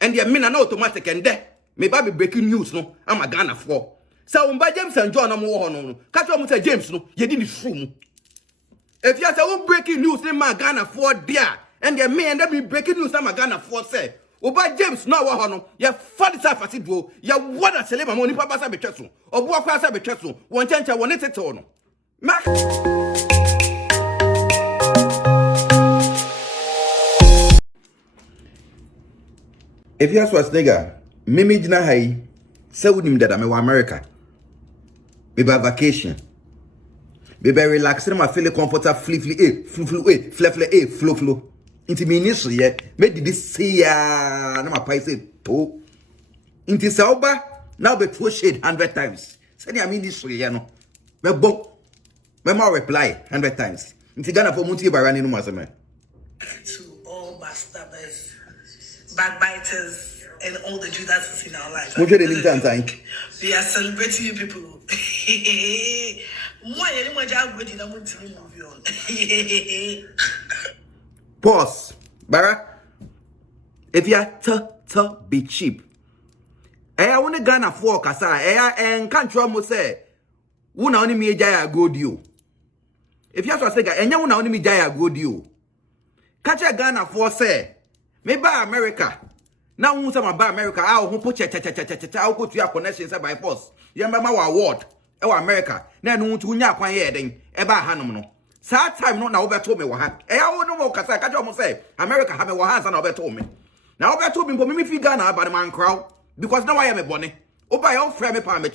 And the men are automatic and there. Maybe be breaking news no. I'm a Ghana for. So by James and John I'm no. Catch up with James no. You didn't room. If you say breaking news in my Ghana for there, and the men that be breaking news I'm a Ghana for say. Oba James no wa no. Ya fadi sa fasi do. Ya wada seleba mo nipa basa betweso. Obo akwa sa betweso. Won chencha won tete no. Ma Afia Schwar Mimi jina hai se wunim dada me wa America. Me ba vacation. Me be relax na ma feel comfortable flow. Inti me ni so ye me didi see ya na ma pai say to. Inti sa oba now be throw shade 100 times. Say ni me ni so ye no. Me bo me ma reply 100 times. Inti Ghana for munti barani no maseme. To all backstabbers, backbiters, and all the Judas in our life. We are celebrating you people. Pause. Bara. If you are be cheap. I want to Ghana for Kasa. And can't you almost say, Una only me jaya go deal. If you are saying, and you only me jaya go deal. Catch a Ghana for say, maybe America. Now, who's about America? I'll put I'll go to your connections by force. Yamama award. America. Now, no to Nyakwan Yeding, Eba Hanomno. Sad time not now over told me what had. I won't know because I catch almost say, America have a hands and over told me. Now, over told me for me, if you Ghana about the man crowd, because now I am a bonnet. Oh, by all frame upon me,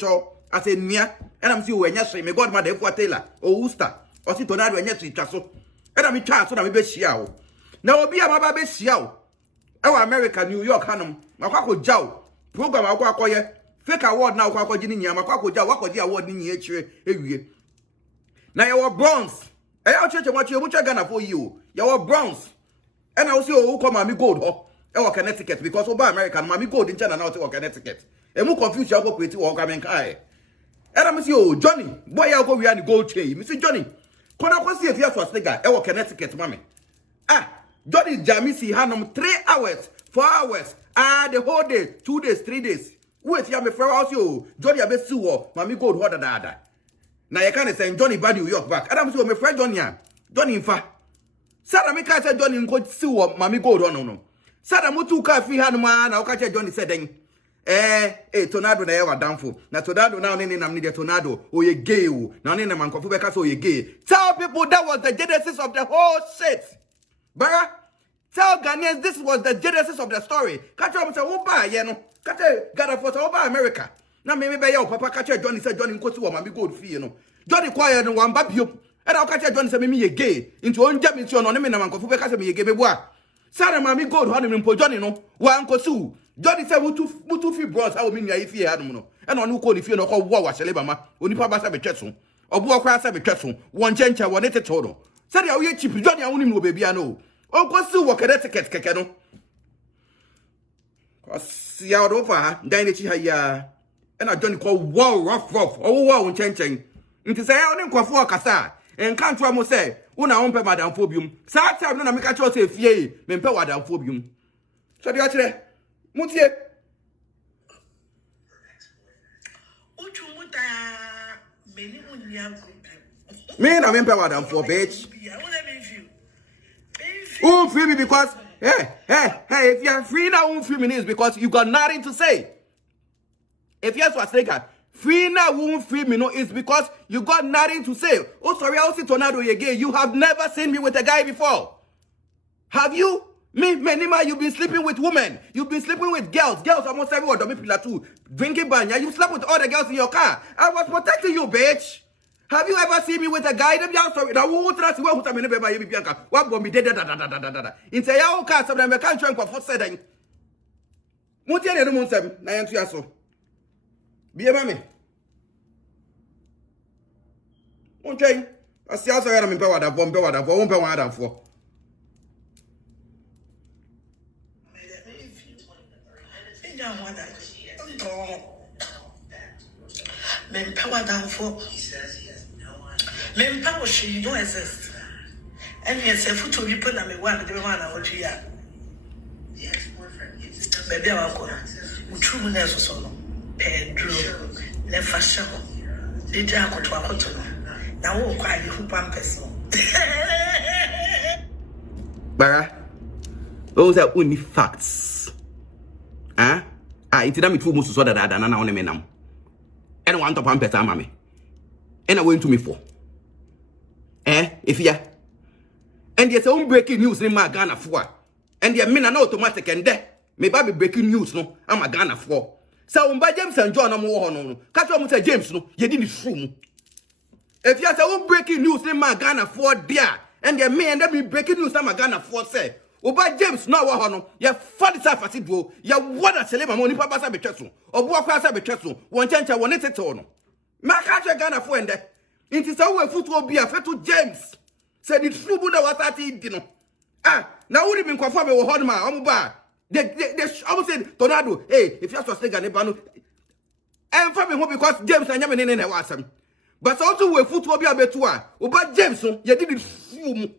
I say near, and I'm still when yesterday, me God, my dear Taylor, or Worcester, or Sitonado, and yesterday, Chasso. And I'm in chance, so I'm a bit shiao. Now, be a baby shiao. America, New York, Hanum, Makako Jow, program Aquacoya, fake award now, Quaco Ginia, Makako Jow, what the award in every year. Now you are bronze. I'll check what you're gonna for you. You are bronze. And I'll see who come Mammy Gold or Connecticut because over American Mammy Gold in China now to Connecticut. And more confused, you'll go pretty or coming high. And I'm see Johnny, boy, I'll go behind the gold chain. Mr. Johnny, could I see if you have a snigger or Connecticut, mammy? Ah. Johnny Jamisi Hanum 3 hours, 4 hours, the whole day, 2 days, 3 days. Wait, you have a fair house, you Johnny Abesu, Mammy Gold, what dada. Now you can't say Johnny bad New York back. Adam so my friend Johnny in fa. Sada Mika said Johnny in coach Sue, Mammy Gold on no. Sada Mutu Kafi Hanuma, I'll catch Johnny said tornado na ever downfall. Na tornado now name the tornado, or ye gay, now name man Kofuka so ye gay. Tell people that was the genesis of the whole shit. Bara, tell Ghanaians this was the genesis of the story. Catch up and say, oh, bye, you know. Catch a gather for over America. Now, maybe by your papa catch Johnny said, Johnny, go to a good fee, you know. Johnny quiet and one baby, and I'll catch Johnny said, me a gay into one jump into an ornament and Uncle Fuka me a gay boy. Sarah, mammy, go to him for Johnny, no. One Kosu. Johnny said, Mutu free bros, I will mean if he had no. And on who called if you know how was a labama, only Papa Sabe or walk across Sabe one chencha, one at a total. Say how you cheap Johnny, I won't know, baby, I know. Oh, go to work at etiquette, Kekano. See out over, Danichi Haya, and I don't call wow, rough, oh, wow, and changing. Into say, I don't call for Cassa, and can't try to say, Una umpe madam phobium. Sad time, no, make a choice if ye, mempe madam phobium. So the actually, Mutier. Me, I'm in power down for bitch. Oh, free me because, hey, if you're free now, won't free me is because you got nothing to say. If you're Schwar, free now, won't free me no, it's because you got nothing to say. Oh, sorry, I'll see tornado again. You have never seen me with a guy before. Have you? Me, Menima, you've been sleeping with women. You've been sleeping with girls. Girls almost everyone, don't be too. Drinking banya. You slept with all the girls in your car. I was protecting you, bitch. Have you ever seen me with a guy? Sorry, now who trust you? Who's a minute by you, Bianca? What will be dead? In say, I can't some of them can't drink for setting. Mutia and Munsem, Nayan Tiaso. Be a mammy. Okay, I see also I'm in power that bomb power that won't power that for. Men power down for. Men power she don't exist. And yes, if you to be put on me one, the one I want to hear. baby I want Trumu-Nana so no Pedro never show did I go to a hotel now won't quite who pampers Bara those are only facts it's me too much so that I don't know them and want to pampers mammy and I went to me for if ya and there's some breaking news in my Ghana for and the men are automatic and there may be breaking news no I'm a Ghana for so by James and John no catch on say James no you didn't fool if you say breaking news in my Ghana for there and the men that be breaking news I'm a Ghana for say Oba James no wa no ya fa this afasi duo ya wada seleba mo ni papa sa betweso obo akwa sa betweso won chancha won tete no ma ka che Ghana for ende inti sa wo futu obi afeto James said the Trumu na wasati di no na wuri bi nkofo be wo ho ma omo ba they almost said tornado hey if you stay Ghana ba no em fa me ho because James anya me ne wa asem but also wo futu obi abetu a oba James no ye di the Trumu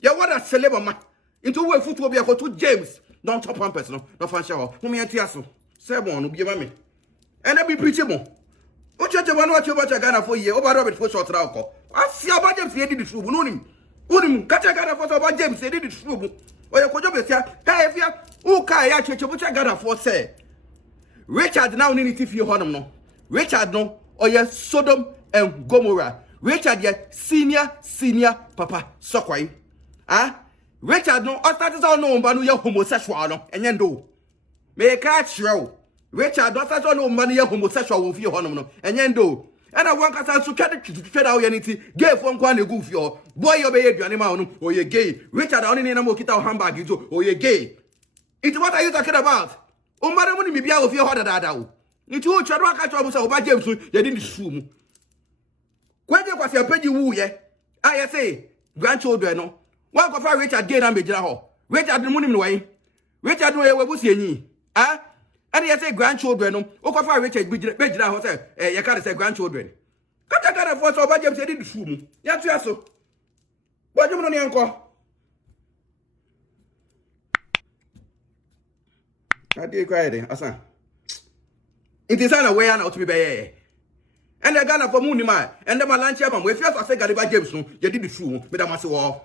ya wada seleba ma into we football be to James don't top pampers no fan show who me antiaso say bon no be ma me and I be preaching mo o church one watch over Ghana for year over Robert for short rawo Afia ba James ye di the true no nim catch Ghana for over James ye di the true o ye kojo be sia ka Afia who ka ya church bo Ghana for say Richard now ni ti fie honum no Richard no o ye Sodom and Gomorrah Richard ye senior papa sokwai Richard no started on no man who homosexual no enyendo me catch you Richard no started on no man who homosexual wo fie honum no enyendo and I want kasa so twede out yanity gay for nkwa na gu fie ho boy you be aduane ma no o ye gay Richard only ni na mo kita handbag so o ye gay it what are you talking about o mare mo ni bibia wo fie ho dada wo nti o twede aka twa mo say o ba James ye di ni su mu kwaje kwase apagi wu ye I say grandchildren no one go for Richard gay na mejira ho Richard no nim no wai Richard no ye wabusi enyi and you say grandchildren no o go for Richard mejira ho say you can say grandchildren kata for so ba James say di su mu ya tu aso bo jom no ne enko ade kwaide asa it is an way na to be be and the Ghana for money man and the Malanchi man we first say Gariba James no you did the true me da mase wo